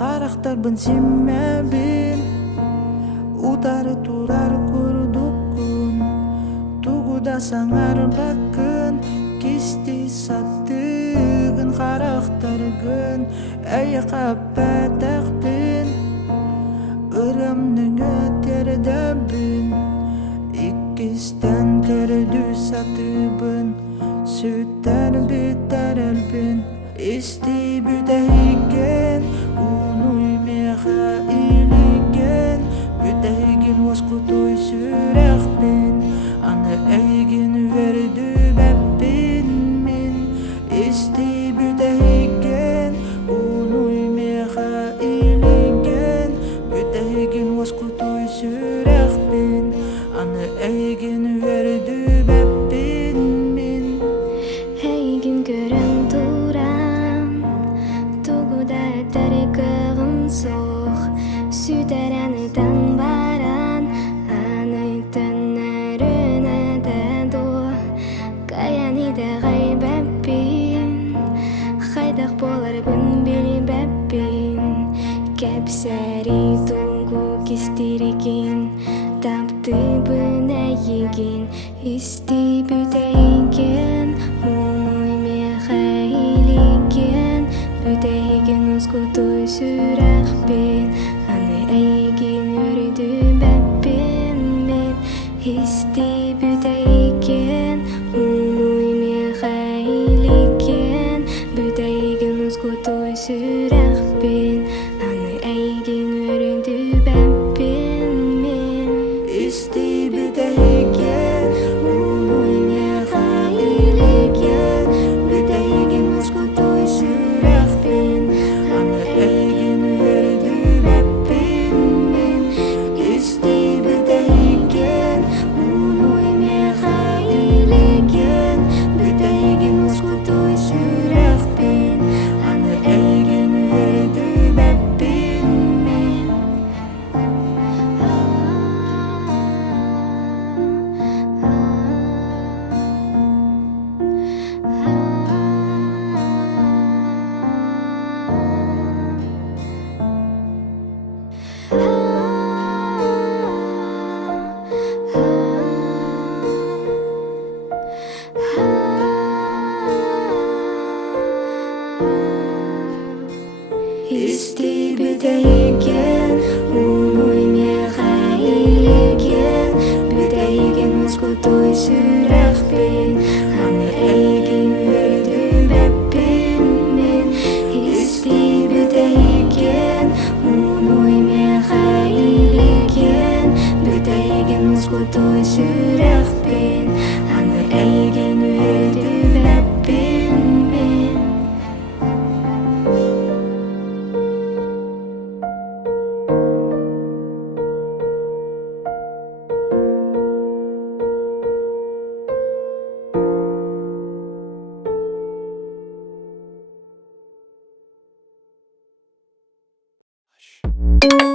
Характарбын симмебин утары турар курдуккун тугуда саңар баккын кисти саттыгын характаргын әй каппатакпин ырымның өтердебин иккистен көрдү сатыбын сүттен бүтер элбин исти бүтейген унуй меха илиген бүтейген воскутой сүрехпин аны эйгин вердү беппин мен исти бүтейген унуй меха илиген бүтейген воскутой сүрехпин аны эйгин вердү беппин мен эйгин көрөн турам тугуда тарикыгым сох сүтераныдан баран аны төнөрүнө даду каяниде гайбеппин хайдак боларбын билбеппин кепсери тугу кистиригин таптыбын эйигин исти бүтейген муй мехайлиген бүтейген ускутой сүрехпин аны эйгин өрдү беппин мен исти бүтейген муй мехайлиген бүтейген ускутой сүрехпин аны эйгин өрдү беппин мен исти бүтейген унуй меха илиген бүтейген воскутой сүрехпин аны эйгин вердү беппин мен исти бүтейген унуй меха илиген бүтейген воскутой сүрехпин аны эйгин вердү беппин мен исти бүтейген унуй меха илиген бүтейген воскутой сүрехпин аны эйгин вердү беппин мен исти бүтейген унуй меха илиген бүтейген воскутой сүрехпин аны эйгин вердү беппин мен Shh.